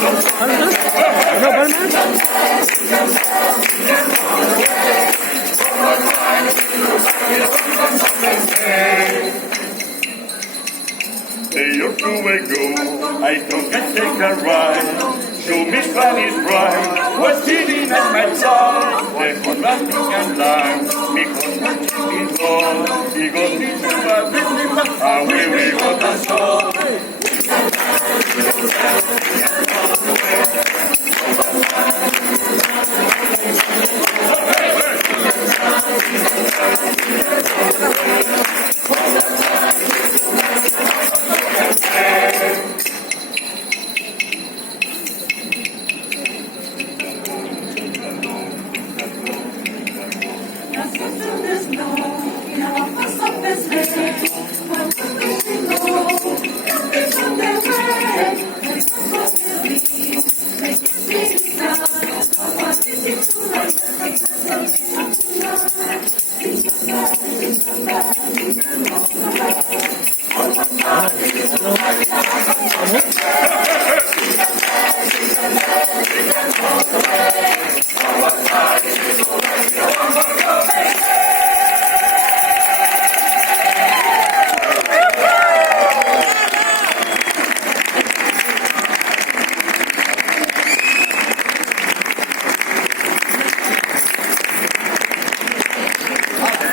Ano, palmas? Day or two ago, I thought I'd take a ride. Show me Spanish bride was sitting at my side. Then one laughing and lying, because my chick is gone. He goes into my business, away we go, that's all.